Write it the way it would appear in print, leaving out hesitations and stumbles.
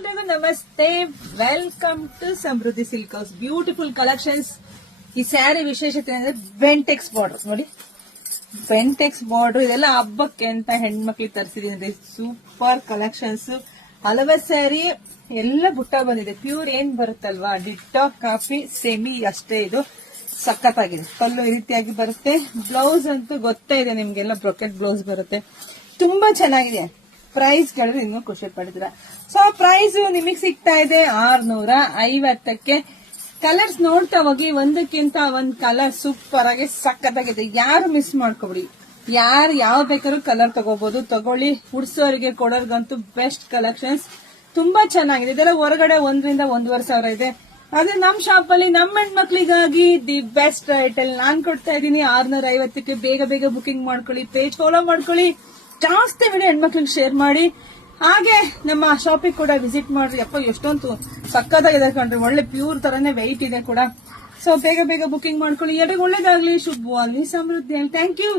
ಎಲ್ರಿಗೂ ನಮಸ್ತೆ, welcome to Samriddhi silk house. Beautiful collections. ಈ ಸ್ಯಾರಿ ವಿಶೇಷತೆ ಅಂದ್ರೆ ಬೆಂಟೆಕ್ಸ್ ಬಾರ್ಡರ್ ನೋಡಿ, ಬೆಂಟೆಕ್ಸ್ ಬಾರ್ಡರ್ ಇದೆಲ್ಲ ಹಬ್ಬಕ್ಕೆ ಅಂತ ಹೆಣ್ಮಕ್ಳಿಗೆ ತರಿಸಿದೀನಿ. Super collections. ಹಲವ ಸ್ಯಾರಿ ಎಲ್ಲ ಬುಟ್ಟ ಬಂದಿದೆ. ಪ್ಯೂರ್ ಏನ್ ಬರುತ್ತಲ್ವಾ, ಡಿಟ್ಟೋ ಕಾಫಿ ಸೆಮಿ ಅಷ್ಟೇ. ಇದು ಸಖತ್ತಾಗಿದೆ. ಪಲ್ಲು ಈ ರೀತಿಯಾಗಿ ಬರುತ್ತೆ. ಬ್ಲೌಸ್ ಅಂತೂ ಗೊತ್ತೇ ಇದೆ ನಿಮ್ಗೆಲ್ಲ, ಬ್ರೊಕೆಟ್ ಬ್ಲೌಸ್ ಬರುತ್ತೆ. ತುಂಬಾ ಚೆನ್ನಾಗಿದೆ. ಪ್ರೈಸ್ ಕೇಳಿದ್ರೆ ಇನ್ನೂ ಖುಷಿ ಪಡಿದ್ರ. ಸೊ ಪ್ರೈಸ್ ನಿಮಗ್ ಸಿಗ್ತಾ ಇದೆ 650ಕ್ಕೆ. ಕಲರ್ಸ್ ನೋಡ್ತಾ ಹೋಗಿ, ಒಂದಕ್ಕಿಂತ ಒಂದ್ ಕಲರ್ ಸೂಪರ್ ಆಗಿ ಸಖತ್ತಾಗಿದೆ. ಯಾರು ಮಿಸ್ ಮಾಡ್ಕೊಬಿಡಿ. ಯಾರು ಯಾವ ಬೇಕಾದ್ರೂ ಕಲರ್ ತಗೋಬಹುದು. ತಗೊಳ್ಳಿ. ಉಡ್ಸೋರಿಗೆ ಕೊಡೋರ್ಗಂತೂ ಬೆಸ್ಟ್ ಕಲೆಕ್ಷನ್ಸ್. ತುಂಬಾ ಚೆನ್ನಾಗಿದೆ. ಇದೆಲ್ಲ ಹೊರಗಡೆ 1ರಿಂದ 1,500 ಇದೆ. ಆದ್ರೆ ನಮ್ ಶಾಪ್ ಅಲ್ಲಿ ನಮ್ಮ ಹೆಣ್ಮಕ್ಳಿಗಾಗಿ ದಿ ಬೆಸ್ಟ್ ರೇಟ್ ಅಲ್ಲಿ ನಾನ್ ಕೊಡ್ತಾ ಇದ್ದೀನಿ 650ಕ್ಕೆ. ಬೇಗ ಬೇಗ ಬುಕಿಂಗ್ ಮಾಡ್ಕೊಳ್ಳಿ. ಪೇಜ್ ಫಾಲೋ ಮಾಡ್ಕೊಳ್ಳಿ. ಜಾಸ್ತಿ ವಿಡಿಯೋ ಹೆಣ್ಮಕ್ಳಿಗೆ ಶೇರ್ ಮಾಡಿ. ಹಾಗೆ ನಮ್ಮ ಶಾಪಿಗೆ ಕೂಡ ವಿಸಿಟ್ ಮಾಡ್ರಿ. ಅಪ್ಪ ಎಷ್ಟೊಂದು ಸಕ್ಕತ್ತಾಗಿದೆ ಕಣ್ರಿ. ಒಳ್ಳೆ ಪ್ಯೂರ್ ತರನೇ ವೆಯ್ಟ್ ಇದೆ ಕೂಡ. ಸೊ ಬೇಗ ಬೇಗ ಬುಕಿಂಗ್ ಮಾಡ್ಕೊಳ್ಳಿ. ಎಲ್ರಿಗೂ ಒಳ್ಳೇದಾಗ್ಲಿ, ಶುಭವಾಗ್ಲಿ, ಸಮೃದ್ಧಿ. Thank you.